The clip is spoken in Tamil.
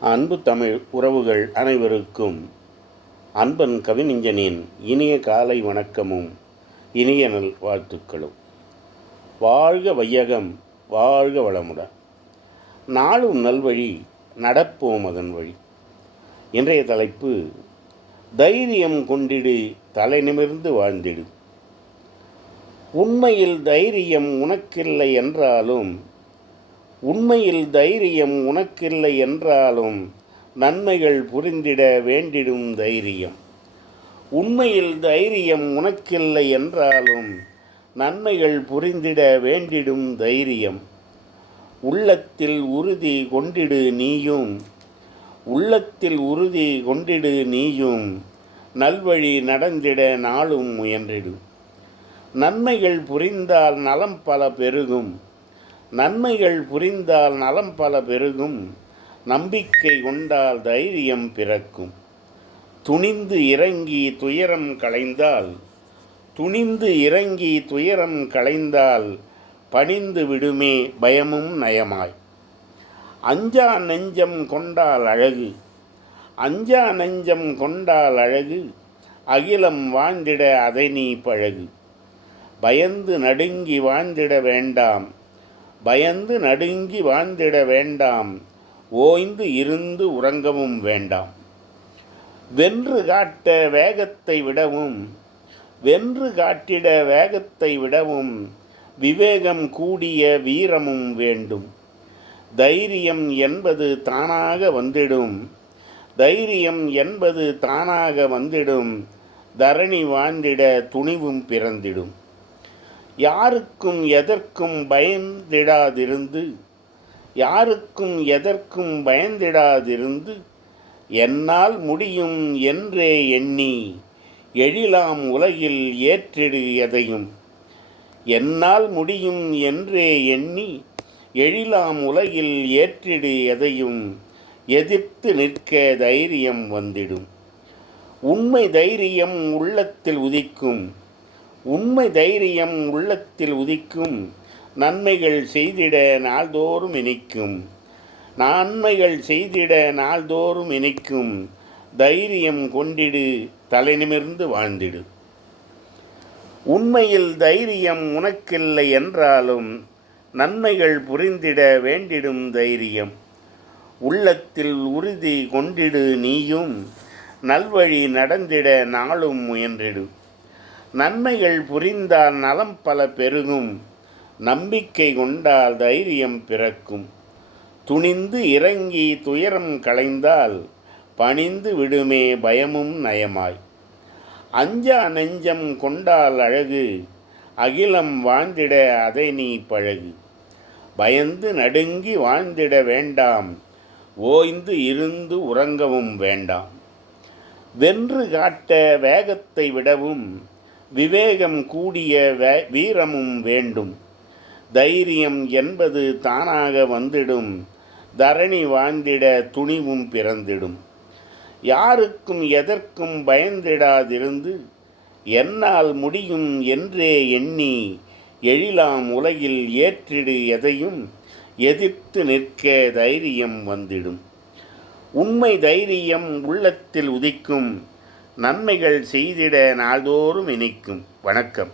அன்பு தமிழ் உறவுகள் அனைவருக்கும் அன்பன் கவிஞனின் இனிய காலை வணக்கமும் இனிய நல் வாழ்த்துக்களும் வாழ்க வையகம் வாழ்க வளமுடன் நாளும் நல்வழி நடப்போம் அதன் வழி. இன்றைய தலைப்பு தைரியம் கொண்டிடு தலை நிமிர்ந்து வாழ்ந்திடு. உண்மையில் தைரியம் உனக்கில்லை என்றாலும் உண்மையில் தைரியம் உனக்கில்லை என்றாலும் நன்மைகள் புரிந்திட வேண்டிடும் தைரியம். உண்மையில் தைரியம் உனக்கில்லை என்றாலும் நன்மைகள் புரிந்திட வேண்டிடும் தைரியம். உள்ளத்தில் உறுதி கொண்டிடு நீயும் உள்ளத்தில் உறுதி கொண்டிடு நீயும் நல்வழி நடந்திட நாளும் முயன்றிடு. நன்மைகள் புரிந்தால் நலம் பல பெருகும். நன்மைகள் புரிந்தால் நலம் பல பெருகும் நம்பிக்கை கொண்டால் தைரியம் பிறக்கும். துணிந்து இறங்கி துயரம் களைந்தால் துணிந்து இறங்கி துயரம் களைந்தால் பணிந்து விடுமே பயமும் நயமாய். அஞ்சா நெஞ்சம் கொண்டால் அழகு அஞ்சா நெஞ்சம் கொண்டால் அழகு அகிலம் வாழ்ந்திட அதை நீ பழகு. பயந்து நடுங்கி வாழ்ந்திட வேண்டாம் பயந்து நடுங்கி வாழ்ந்திட வேண்டாம். ஓய்ந்து இருந்து உறங்கவும் வேண்டாம். வென்று காட்ட வேகத்தை விடவும் வென்று காட்டிட வேகத்தை விடவும் விவேகம் கூடிய வீரமும் வேண்டும். தைரியம் என்பது தானாக வந்திடும். தைரியம் என்பது தானாக வந்திடும். தரணி வாழ்ந்திட துணிவும் பிறந்திடும். யாருக்கும் எதற்கும் பயந்திடாதிருந்து யாருக்கும் எதற்கும் பயந்திடாதிருந்து என்னால் முடியும் என்றே எண்ணி எழிலாம் உலகில் ஏற்றிடு எதையும். என்னால் முடியும் என்றே எண்ணி எழிலாம் உலகில் ஏற்றிடு எதையும் எதிர்த்து நிற்க தைரியம் வந்திடும். உண்மை தைரியம் உள்ளத்தில் உதிக்கும். உண்மை தைரியம் உள்ளத்தில் உதிக்கும் நன்மைகள் செய்திட நாள்தோறும் இனிக்கும். நன்மைகள் செய்திட நாள்தோறும் இனிக்கும் தைரியம் கொண்டிடு தலை நிமிர்ந்து வாழ்ந்திடு. உண்மையில் தைரியம் உனக்கில்லை என்றாலும் நன்மைகள் புரிந்திட வேண்டிடும் தைரியம். உள்ளத்தில் உறுதி கொண்டிடு நீயும் நல்வழி நடந்திட நாளும் முயன்றிடு. நன்மைகள் புரிந்தால் நலம் பல பெருகும். நம்பிக்கை கொண்டால் தைரியம் பிறக்கும். துணிந்து இறங்கி துயரம் களைந்தால் பணிந்து விடுமே பயமும் நயமாய். அஞ்சா நெஞ்சம் கொண்டால் அழகு அகிலம் வாழ்ந்திட அதை நீ பழகு. பயந்து நடுங்கி வாழ்ந்திட வேண்டாம் ஓய்ந்து இருந்து உறங்கவும் வேண்டாம். வென்று காட்ட வேகத்தை விடவும் விவேகம் கூடிய வே வீரமும் வேண்டும். தைரியம் என்பது தானாக வந்திடும். தரணி வாழ்ந்திட துணிவும் பிறந்திடும். யாருக்கும் எதற்கும் பயந்திடாதிருந்து என்னால் முடியும் என்றே எண்ணி எழிலாம் உலகில் ஏற்றிடு எதையும் எதிர்த்து நிற்க தைரியம் வந்திடும். உண்மை தைரியம் உள்ளத்தில் உதிக்கும். நன்மைகள் செய்திட நாள்தோறும் இனிக்கும் வணக்கம்.